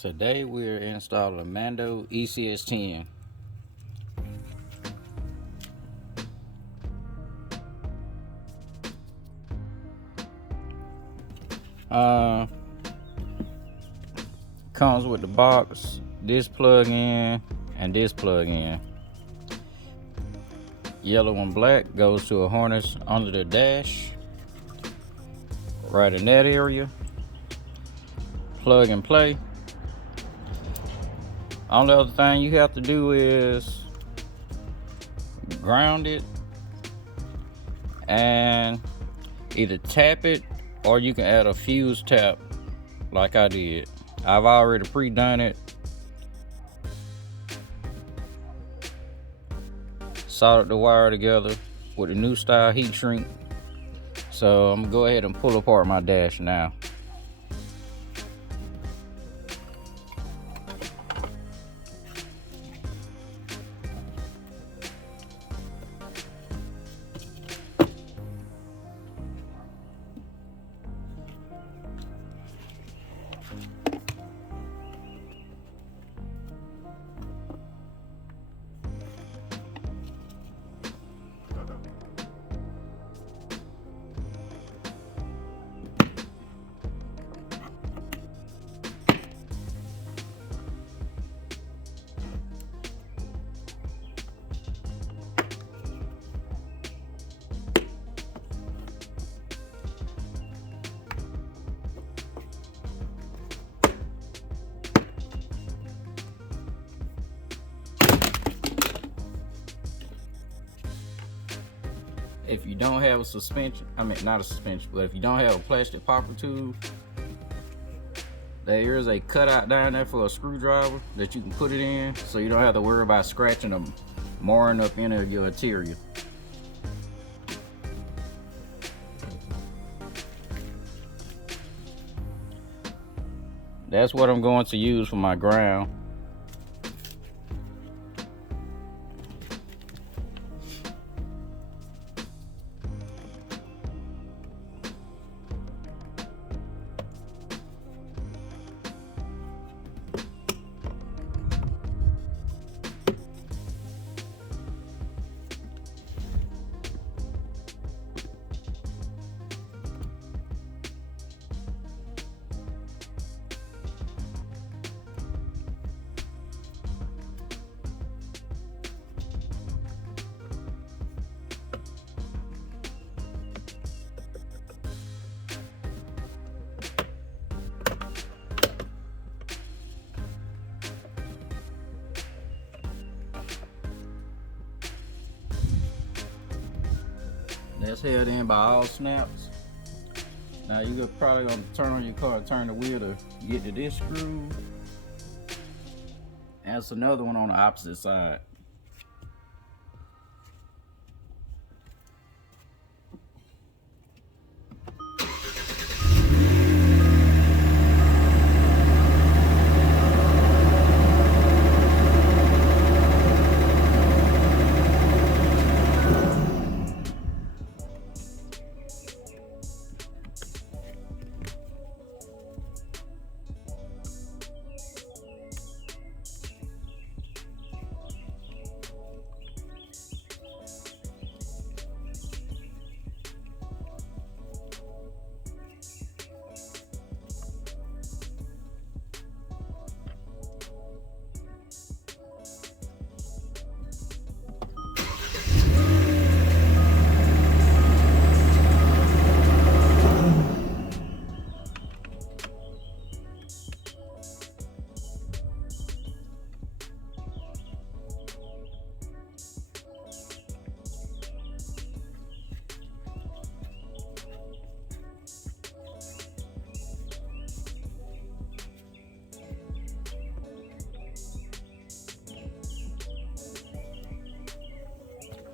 Today we're installing a Mando ecs10. Comes with the box, this plug-in and this plug-in. Yellow and black goes to a harness under the dash, right in that area. Plug and play. Only other thing you have to do is ground it and either tap it, or you can add a fuse tap like I did. I've already pre-done it. Soldered the wire together with a new style heat shrink. So I'm gonna go ahead and pull apart my dash now. If you don't have a suspension, not a suspension, but if you don't have a plastic popper tube, there is a cutout down there for a screwdriver that you can put it in, so you don't have to worry about scratching or marring up any of your interior. That's what I'm going to use for my ground. That's held in by all snaps. Now you're probably gonna turn on your car and turn the wheel to get to this screw. That's another one on the opposite side.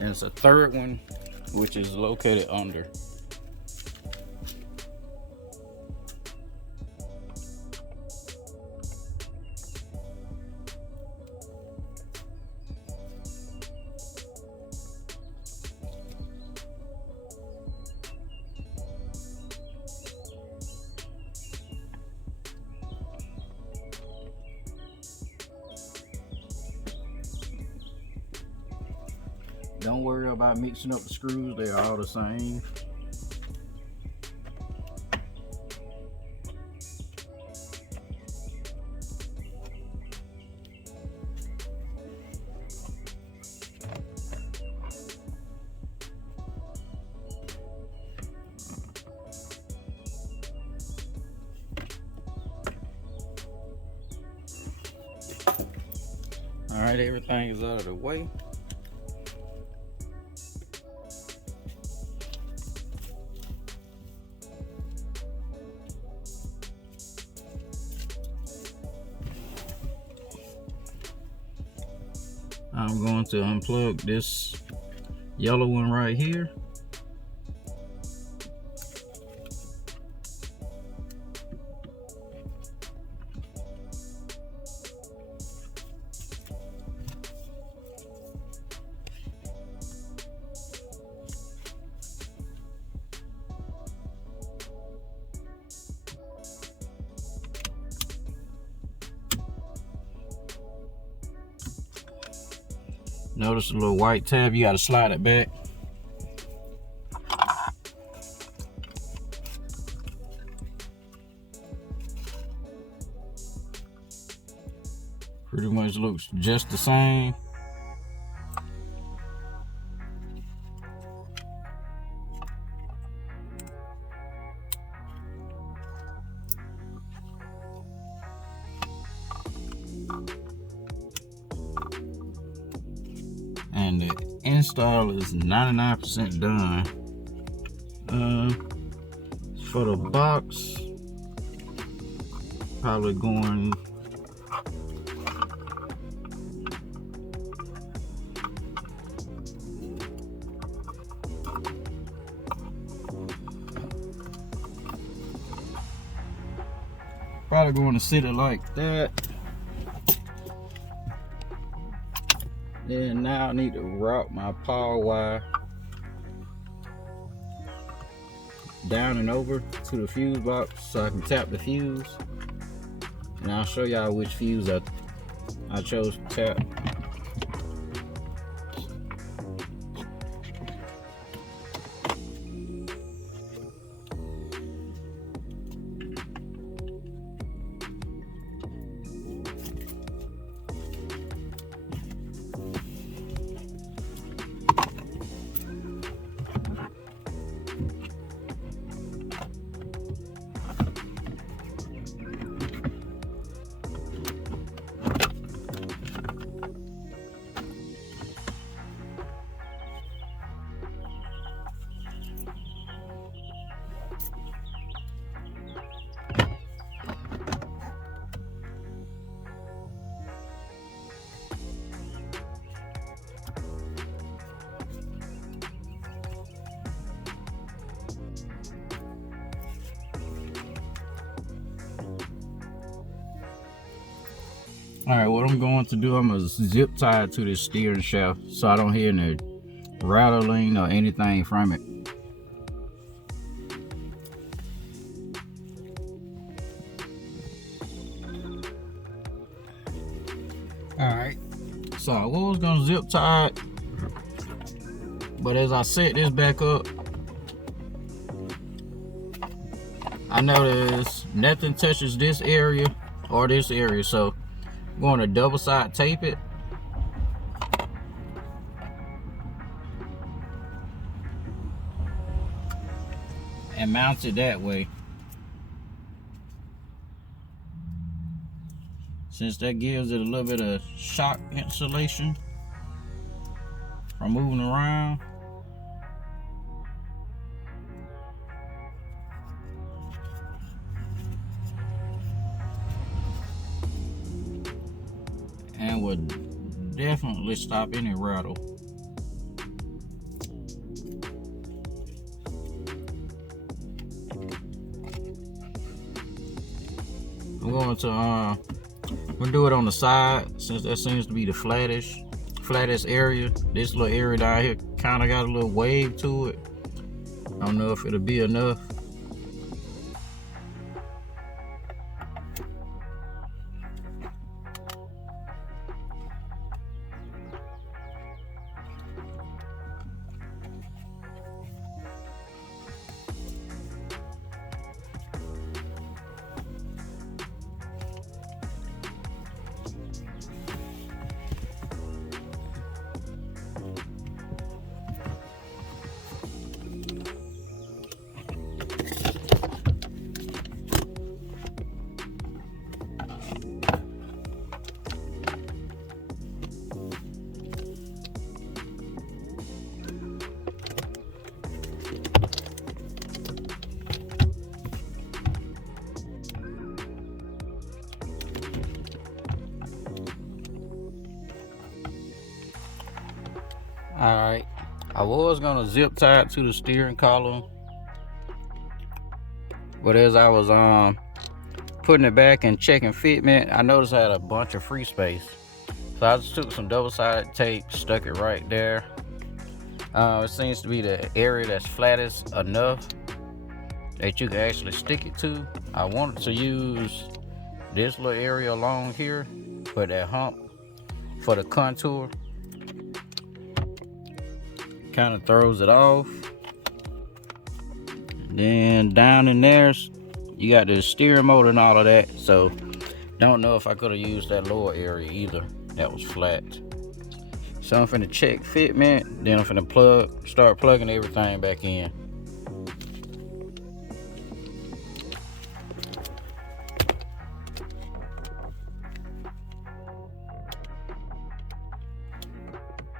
And it's a third one, which is located under. Don't worry about mixing up the screws, they're all the same. All right, everything is out of the way. I'm going to unplug this yellow one right here. Notice the little white tab, you gotta slide it back. Pretty much looks just the same. And the install is 99% done. For the box, probably going to sit it like that. Then now I need to route my power wire down and over to the fuse box so I can tap the fuse. And I'll show y'all which fuse I chose to tap. Alright, what I'm going to do, I'm going to zip tie it to this steering shaft so I don't hear any rattling or anything from it. Alright, so I was going to zip tie it, but as I set this back up, I notice nothing touches this area or this area, so I'm going to double side tape it. And mount it that way. Since that gives it a little bit of shock insulation from moving around. And would definitely stop any rattle. I'm going to we'll do it on the side since that seems to be the flattest area. This little area down here kind of got a little wave to it. I don't know if it'll be enough. Alright, I was gonna zip tie it to the steering column, but as I was putting it back and checking fitment, I noticed I had a bunch of free space. So I just took some double-sided tape, stuck it right there. It seems to be the area that's flattest enough that you can actually stick it to. I wanted to use this little area along here for that hump for the contour. Kind of throws it off. Then down in there, you got the steering motor and all of that. So don't know if I could have used that lower area either. That was flat. So I'm finna check fitment, then I'm finna start plugging everything back in.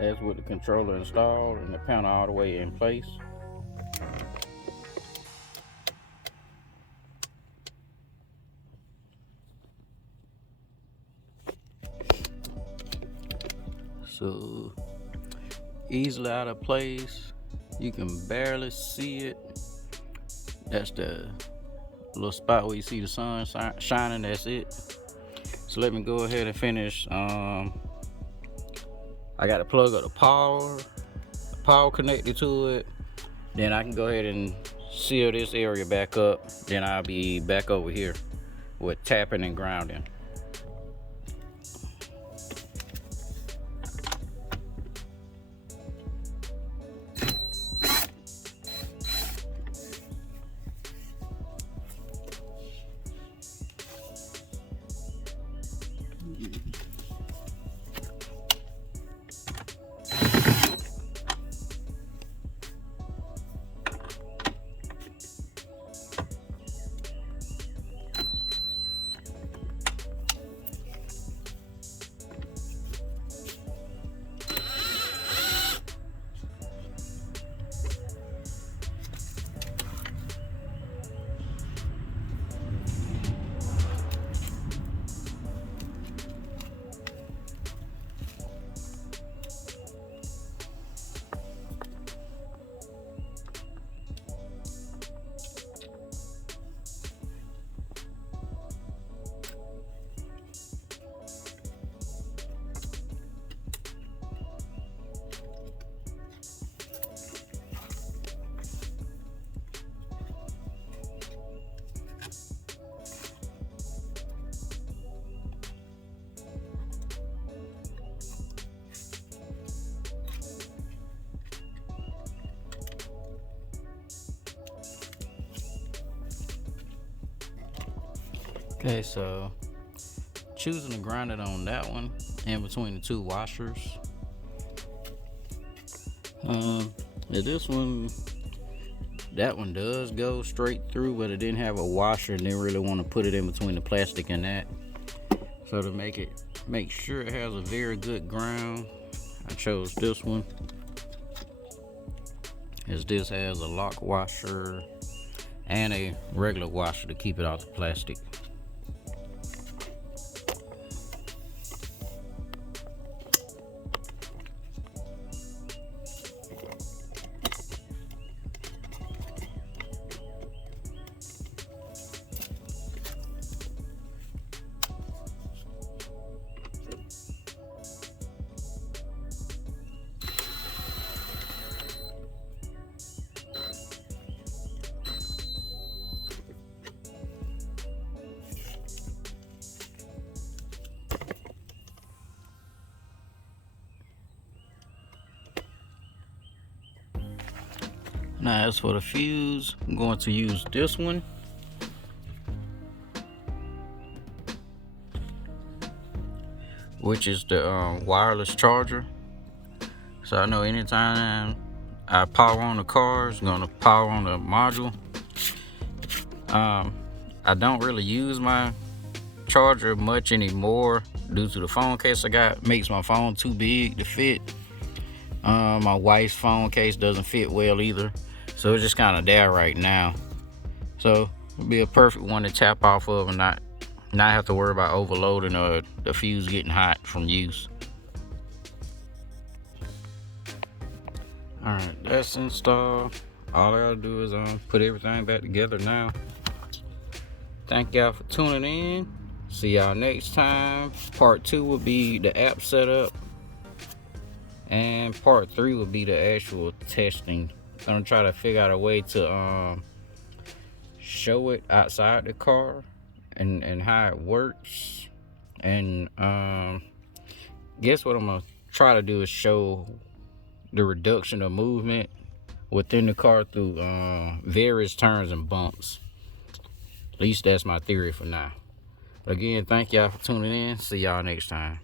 That's with the controller installed and the panel all the way in place. So easily out of place, you can barely see it. That's the little spot where you see the sun shining, that's it. So let me go ahead and finish. I got to plug up the power connected to it. Then I can go ahead and seal this area back up. Then I'll be back over here with tapping and grounding. Okay, so choosing to grind it on that one in between the two washers. This one, that one does go straight through, but it didn't have a washer and didn't really want to put it in between the plastic and that. So to make sure it has a very good ground, I chose this one, as this has a lock washer and a regular washer to keep it off the plastic. Now as for the fuse, I'm going to use this one. Which is the wireless charger. So I know anytime I power on the car, it's gonna power on the module. I don't really use my charger much anymore due to the phone case I got. Makes my phone too big to fit. My wife's phone case doesn't fit well either, so it's just kind of there right now. So it'll be a perfect one to tap off of and not have to worry about overloading or the fuse getting hot from use. Alright, that's installed. All I gotta do is put everything back together now. Thank y'all for tuning in. See y'all next time. Part 2 will be the app setup, and part 3 will be the actual testing. I'm gonna try to figure out a way to show it outside the car and how it works. And guess what I'm gonna try to do is show the reduction of movement within the car through various turns and bumps. At least that's my theory for now. Again, thank y'all for tuning in. See y'all next time.